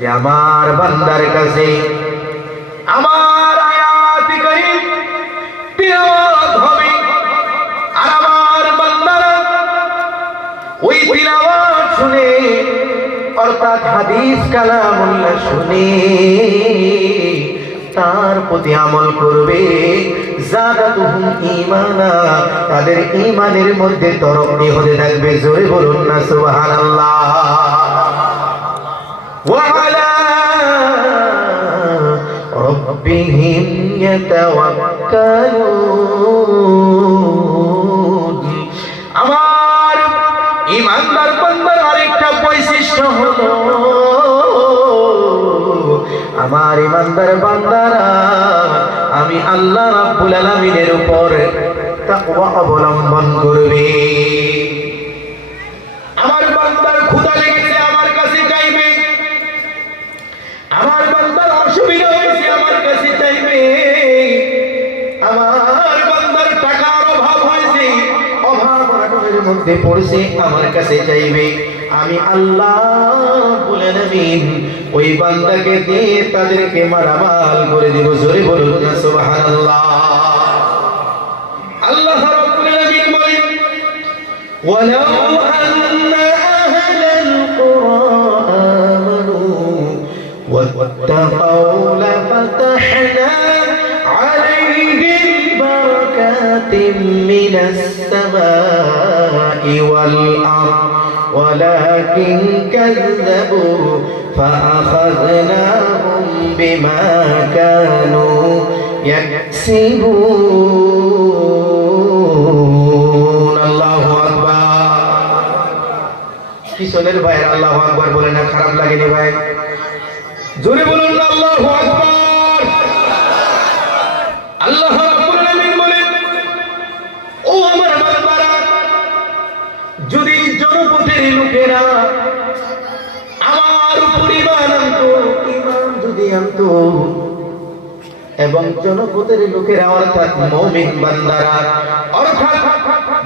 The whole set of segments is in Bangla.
যে আমার বান্দার কাছে আমার আয়াত কারীম তিলাওয়াত হবে, আর আমার বান্দারা ওই তিলাওয়াত শুনে অর্থাৎ হাদিস কালামুল্লাহ শুনে তার প্রতি আমল করবে। যাদাতুহুম ঈমানা, তাদের ঈমানের মধ্যে তরক্কি হতে থাকবে। জোরে বলুন না সুবহানাল্লাহ। وعلى ربهم يتوكلون। আমার ঈমানদার বান্দার আরেকটা বৈশিষ্ট্য হলো, আমার ঈমানদার বান্দারা আমি আল্লাহ রাব্বুল আলামিনের উপর তাকওয়া অবলম্বন করবে। আমার বান্দার ক্ষুধা লেগেছে, আমার কাছে চাইবে। আমার বান্দার অসুবিধা হয়েছে, আমার কাছে চাইবে। আমার বান্দার টাকার অভাব হয়েছে, অভাব অনটনের মধ্যে পড়েছে, আমার কাছে চাইবে। আমি আল্লাহ বলে নবীন ওই বান্দাকে দিয়ে তাদেরকে মারামাল করে দিব। জোরে বলুন না সুবহানাল্লাহ। আল্লাহ রাব্বুল আলামিন বলেন, ওয়ালাউ আন্না আহলাল কুরআ আমানু واتقوا لفتحنا عليهم بركات من السماء والأرض ولكن كذبوا فأخذناهم بما كانوا يكسبون। الله أكبر। কিশোরের ভাইয়ের আল্লাহু আকবার বলে না, খারাপ লাগেনি ভাই? জোরে বলুন না আল্লাহু আকবার। আল্লাহ রাব্বুল আলামিন বলেন, ও আমার বান্দারা, যদি জনপদের লোকেরা আমার উপর ঈমান আনতো, ঈমান যদি আনতো, এবং জনপদের লোকেরা অর্থাৎ মুমিন বান্দারা অর্থাৎ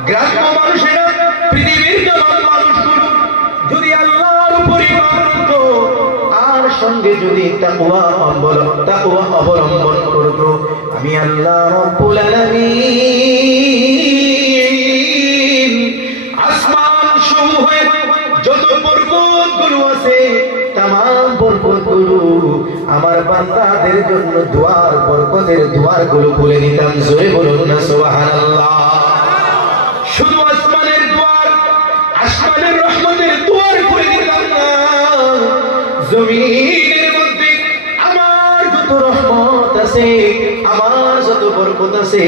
গ্রাম্য মানুষেরা, পৃথিবীর জনগণ মানুষগুলো যদি আল্লাহর উপর ঈমান আনতো আর সঙ্গে যদি তাকওয়া অবলম্বন করত, আমি আল্লাহ রাব্বুল আলামিন আসমান সমূহে যত বরকতগুলো আছে तमाम বরকতগুলো আমার বান্দাদের জন্য দুয়ার, বরকতের দুয়ারগুলো খুলে দিতাম। জোরে বলুন না সুবহানাল্লাহ। শুধু আসমানের দুয়ার, আসমানের রহমতের দুয়ার খুলে দিতাম না, জমিনের মধ্যে আমার যত রহমত আছে, আমার যত বরকত আছে,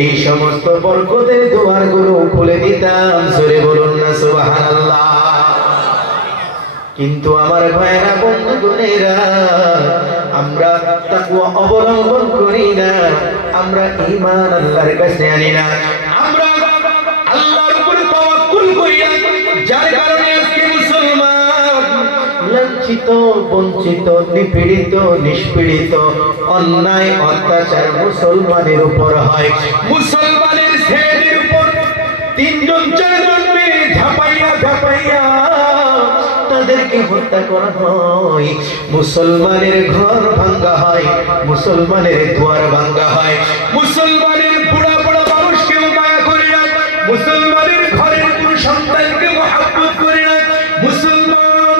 এই সমস্ত বরকতের দুয়ারগুলো খুলে দিতাম। জোরে বলুন না সুবহানাল্লাহ। কিন্তু আমার ভাইরা, বন্ধুগণেরা, আমরা তাকওয়া অবলম্বন করি না, আমরা ঈমান আল্লাহর কাছে আনি না, আমরা আল্লাহর উপরে তাওয়াক্কুল করি না। যার কারণে আজকে মুসলমান লাঞ্ছিত, বঞ্চিত, নিপীড়িত, নিষ্পীড়িত, অন্যায় অত্যাচার মুসলমানের উপর হয়। মুসলমানের ছেলেদের উপর তিনজন চারজন মেয়ে ঝাঁপাইয়া ঝাঁপাইয়া তাদেরকে হত্যা করা হয়। মুসলমানের ঘর ভাঙ্গা হয়, মুসলমানের দুয়ার ভাঙ্গা হয়, মুসলমান